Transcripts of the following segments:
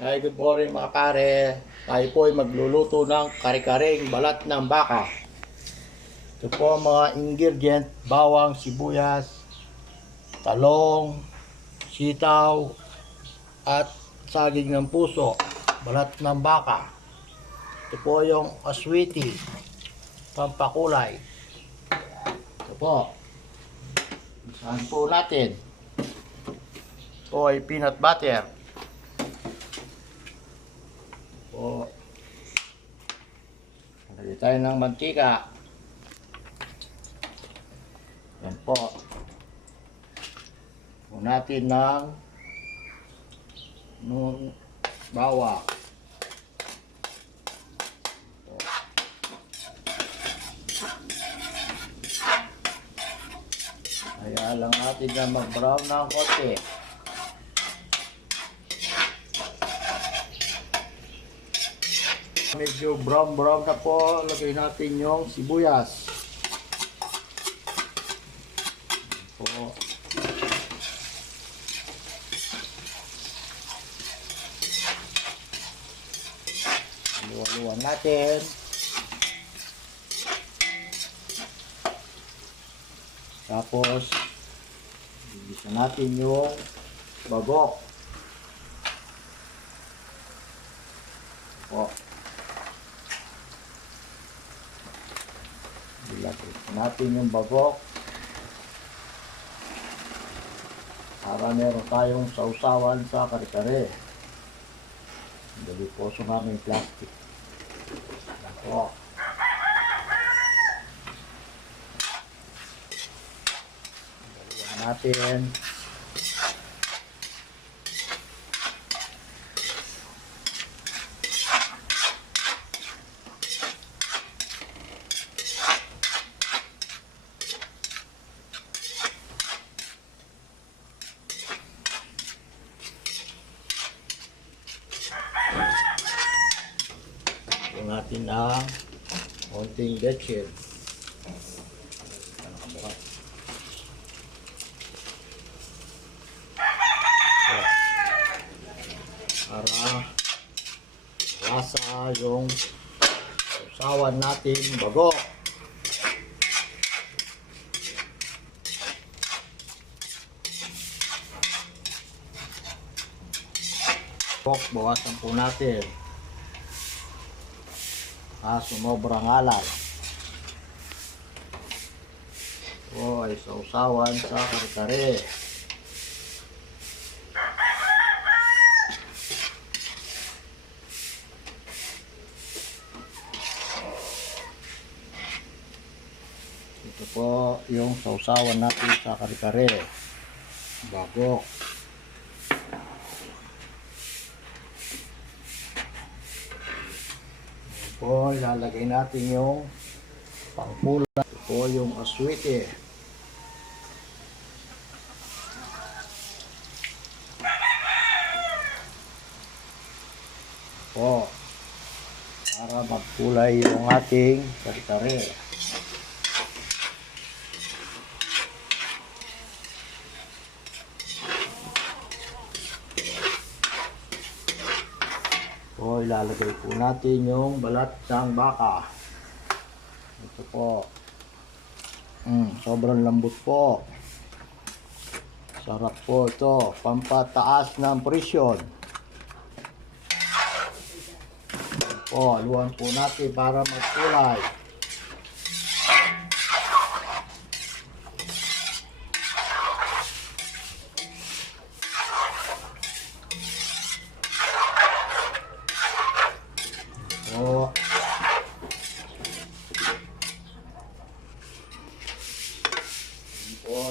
Hi, good morning mga pare. Tayo po ay magluluto ng kare-kareng balat ng baka. Ito po ang mga ingredient: bawang, sibuyas, talong, sitaw, at saging ng puso, balat ng baka. Ito po yung aswiti, pampakulay. Ito po. Saan po natin? Ito ay peanut butter. Po. Lagyan tayo ng mantika. Yan po. Huwag natin ng bawang. Kaya lang natin na mag-brown ng konti. Medyo brown na po, lagay natin yung sibuyas. Po. Luwa-luwa natin. Tapos igisa natin yung bagok. Po. Ilagay natin yung bagok para meron tayong sausawan sa kare-kare. Dali po sa aming plastic. Po. Dalihan natin. Natin ang konting betchin. Para lasa yung usawan natin bago. Bawasan po natin. Sumobrang alay. O ay sausawan sa kare-kare. Ito po yung sausawan natin sa kare-kare. Bagok. Po, ilalagay natin yung pangpula. Ito po yung aswiti. Po, para magkulay yung ating kare-kare. Po, ilalagay po natin yung balat ng baka. Ito po. Sobrang lambot po. Sarap po ito. Pampataas ng presyon. Po, haluan po natin para magkulay. Po.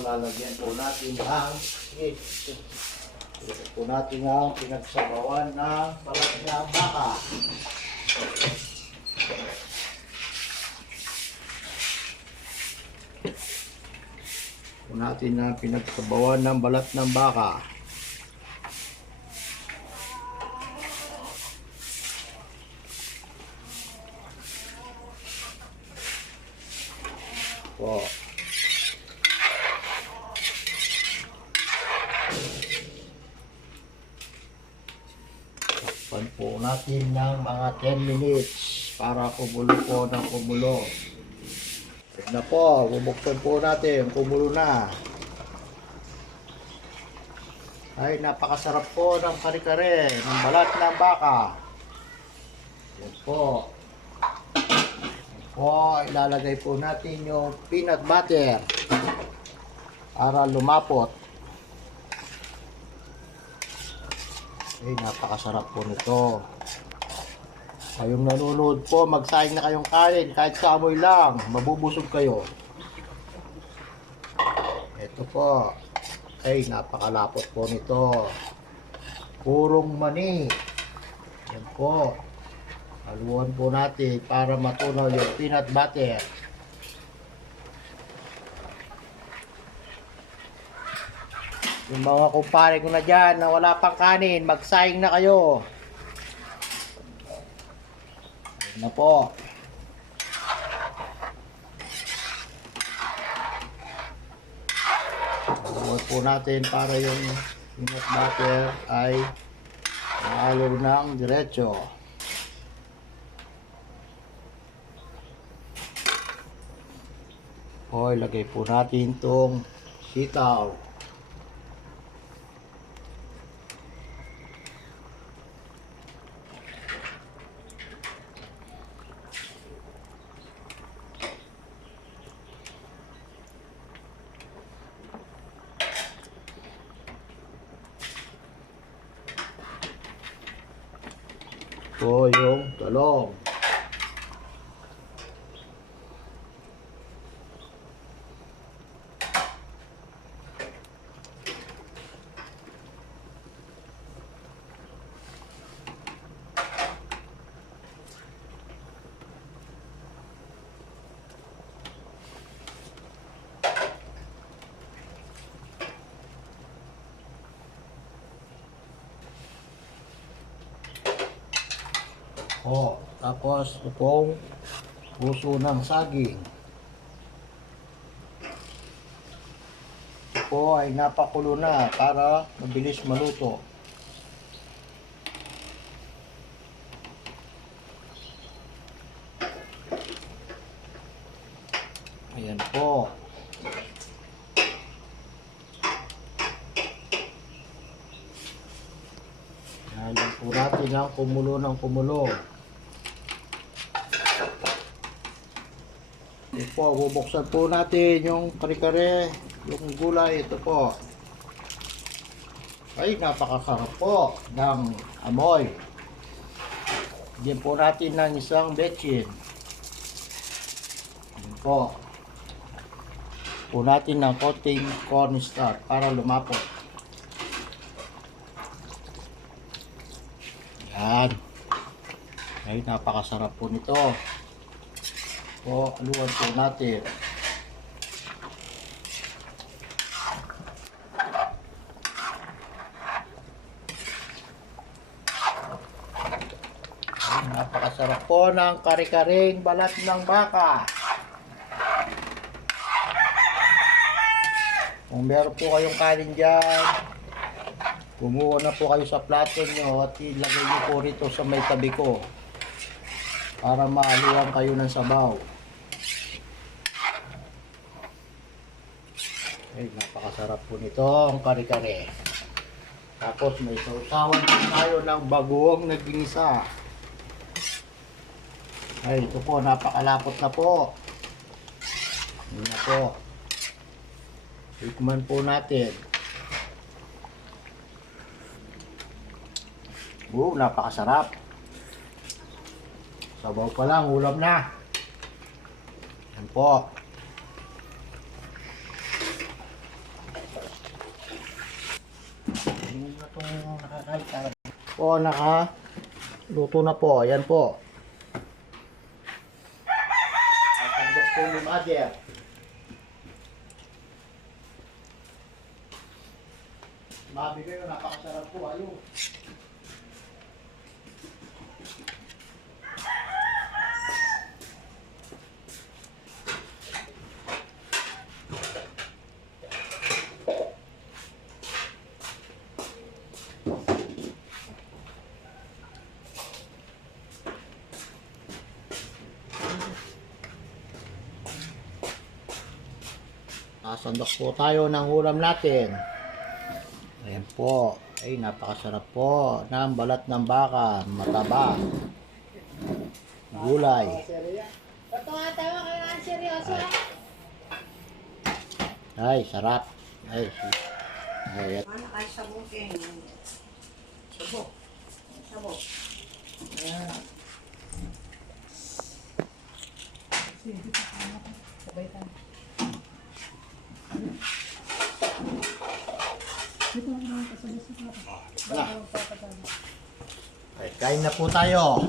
Lalagyan po natin ang ito po natin ang pinagsabawan ng balat ng baka. Po natin ang pinagsabawan ng balat ng baka. Po. Pan po natin ng mga 10 minutes para kumulo po ng kumulo. Yan na po, bubuksan po natin, kumulo na. Ay, napakasarap po ng kare-kare, ng balat ng baka. Yan po. Yan po, ilalagay po natin yung peanut butter para lumapot. Ay, napakasarap po nito. Kayong nanonood po, magsaing na kayong kain, kahit sa amoy lang, mabubusog kayo. Ito po. Ay, napakalapot po nito. Purong mani. Yan po. Haluan po natin para matunaw yung peanut butter. Yung mga kumpare ko na dyan na wala pang kanin, magsaing na kayo. Yan na po. Haluan po natin para yung peanut butter ay mahalo ng diretso. O, ilagay po natin itong sitaw. Ito yung talong. O, tapos itong puso ng saging. Ito po ay napakulo na para mabilis maluto. Ayan po. Ayan po natin ang kumulo ng kumulo. Ito po, bubuksan po natin yung kare-kare, yung gulay. Ito po. Ay, napakasarap po ng amoy. Bigyan po natin ng isang betchin. Ayan po. Po natin ng konting cornstarch para lumapot. Yan. Ay, napakasarap po nito. Po, haluan po natin. Ay, napakasarap po ng kare-kareng balat ng baka. Kung meron po kayong kanin dyan, kumuha na po kayo sa plato nyo at ilagay nyo po rito sa may tabi ko para maaluan kayo ng sabaw. Ay, napakasarap po nito ang kare-kare. Tapos may sausawan din tayo ng bagoong nagingisa. Ay, ito po, napakalapot na po. Yun na po. Tikman po natin. Napakasarap. Sabaw pa lang, ulam na. Yan po. Po, luto na po. Ayan po. Tatandok po yung mother. Mabigay yun, napakasarap po. Ayun. Sasandok po tayo ng ulam natin. Ayan po. Ay, napakasarap po ng balat ng baka. Mataba. Gulay. Ay, sarap. Ay, ay, Ano kay sabukin? Sabok. Sabok. ay, kain na po tayo.